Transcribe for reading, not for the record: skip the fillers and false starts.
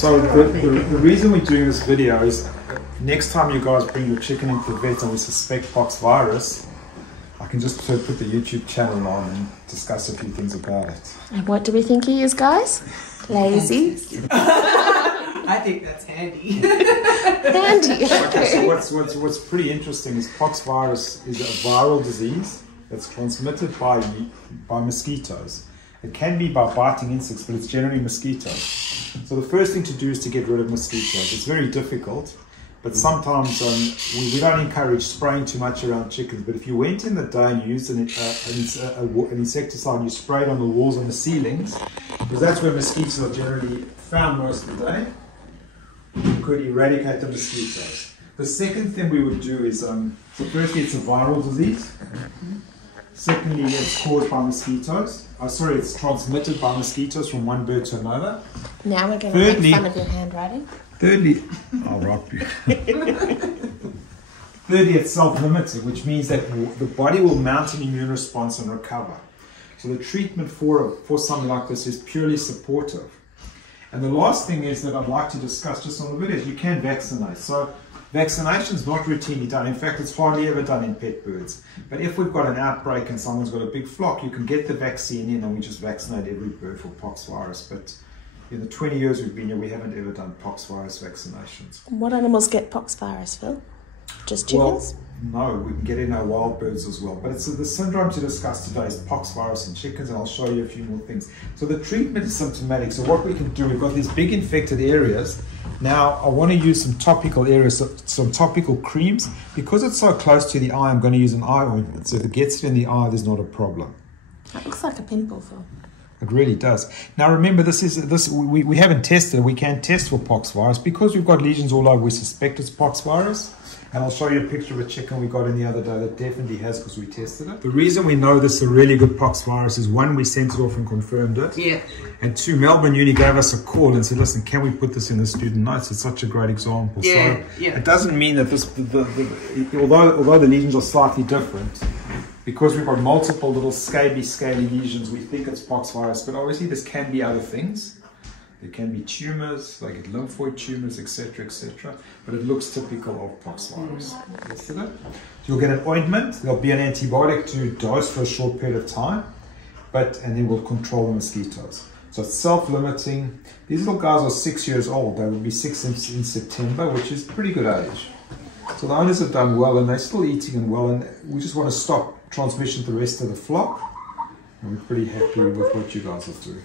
So the reason we're doing this video is next time you guys bring your chicken into the vet and we suspect pox virus, I can just put the YouTube channel on and discuss a few things about it. And what do we think he is, guys? Lazy? I think that's handy. Handy. Okay, so what's pretty interesting is pox virus is a viral disease that's transmitted by mosquitoes. It can be by biting insects, but it's generally mosquitoes. So the first thing to do is to get rid of mosquitoes. It's very difficult, but sometimes we don't encourage spraying too much around chickens. But if you went in the day and you used an insecticide and you sprayed on the walls and the ceilings, because that's where mosquitoes are generally found most of the day, you could eradicate the mosquitoes. The second thing we would do is, so firstly it's a viral disease. Secondly, it's caused by mosquitoes. It's transmitted by mosquitoes from one bird to another. Now we're going to make fun of your handwriting. Thirdly, I'll write you. Thirdly, it's self-limiting, which means that the body will mount an immune response and recover. So the treatment for something like this is purely supportive. And the last thing is that I'd like to discuss just on the video is you can vaccinate. So vaccination is not routinely done. In fact, it's hardly ever done in pet birds. But if we've got an outbreak and someone's got a big flock, you can get the vaccine in and we just vaccinate every bird for pox virus. But in the 20 years we've been here, we haven't ever done pox virus vaccinations. What animals get pox virus, Phil? Just chickens? Well, no, we can get in our wild birds as well. But it's the syndrome to discuss today is pox virus in chickens, and I'll show you a few more things. So the treatment is symptomatic. So what we can do, we've got these big infected areas. Now, I want to use some topical areas, some topical creams. Because it's so close to the eye, I'm going to use an eye ointment. So if it gets it in the eye, there's not a problem. That looks like a pimple, Phil. It really does. Now remember, we haven't tested it. We can test for pox virus. Because we've got lesions all over, we suspect it's pox virus. And I'll show you a picture of a chicken we got in the other day that definitely has, because we tested it. The reason we know this is a really good pox virus is, one, we sent it off and confirmed it. Yeah. And two, Melbourne Uni gave us a call and said, listen, can we put this in the student notes? It's such a great example. Yeah, so it doesn't mean that although the lesions are slightly different, because we've got multiple little scaly lesions, we think it's pox virus. But obviously this can be other things. There can be tumours, like lymphoid tumours, etc., etc. But it looks typical of pox virus. So you'll get an ointment. There'll be an antibiotic to dose for a short period of time, and then we'll control the mosquitoes. So it's self-limiting. These little guys are 6 years old. They will be 6 in September, which is pretty good age. So the owners have done well, and they're still eating and well. And we just want to stop transmission to the rest of the flock. And we're pretty happy with what you guys are doing.